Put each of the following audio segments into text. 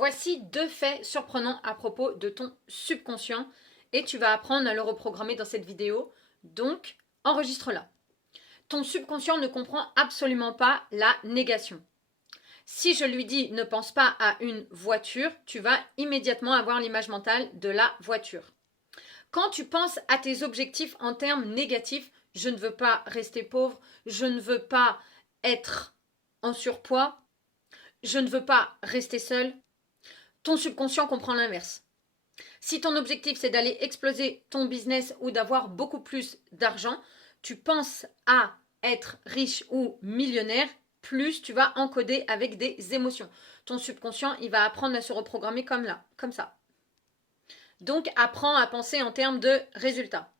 Voici 2 faits surprenants à propos de ton subconscient et tu vas apprendre à le reprogrammer dans cette vidéo. Donc, enregistre-la. Ton subconscient ne comprend absolument pas la négation. Si je lui dis ne pense pas à une voiture, tu vas immédiatement avoir l'image mentale de la voiture. Quand tu penses à tes objectifs en termes négatifs, je ne veux pas rester pauvre, je ne veux pas être en surpoids, je ne veux pas rester seul, ton subconscient comprend l'inverse. Si ton objectif c'est d'aller exploser ton business ou d'avoir beaucoup plus d'argent, tu penses à être riche ou millionnaire, plus tu vas encoder avec des émotions. Ton subconscient, il va apprendre à se reprogrammer comme ça. Donc, apprends à penser en termes de résultats.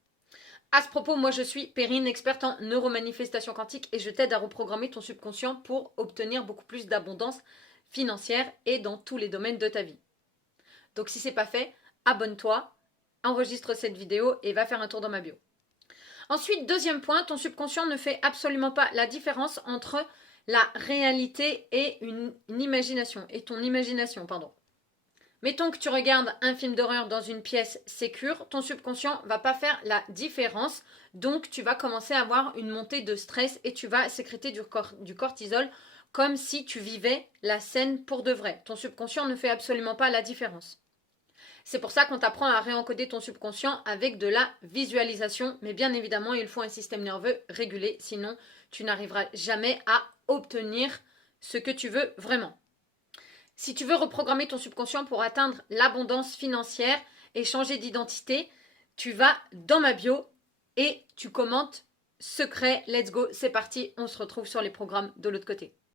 À ce propos, moi je suis Perrine, experte en neuromanifestation quantique et je t'aide à reprogrammer ton subconscient pour obtenir beaucoup plus d'abondance financière et dans tous les domaines de ta vie. Donc si ce n'est pas fait, abonne-toi, enregistre cette vidéo et va faire un tour dans ma bio. Ensuite, deuxième point, ton subconscient ne fait absolument pas la différence entre la réalité et une imagination, et ton imagination, pardon. Mettons que tu regardes un film d'horreur dans une pièce sécure, ton subconscient va pas faire la différence, donc tu vas commencer à avoir une montée de stress et tu vas sécréter du cortisol comme si tu vivais la scène pour de vrai. Ton subconscient ne fait absolument pas la différence. C'est pour ça qu'on t'apprend à réencoder ton subconscient avec de la visualisation, mais bien évidemment, il faut un système nerveux régulé, sinon tu n'arriveras jamais à obtenir ce que tu veux vraiment. Si tu veux reprogrammer ton subconscient pour atteindre l'abondance financière et changer d'identité, tu vas dans ma bio et tu commentes secret, let's go, c'est parti, on se retrouve sur les programmes de l'autre côté.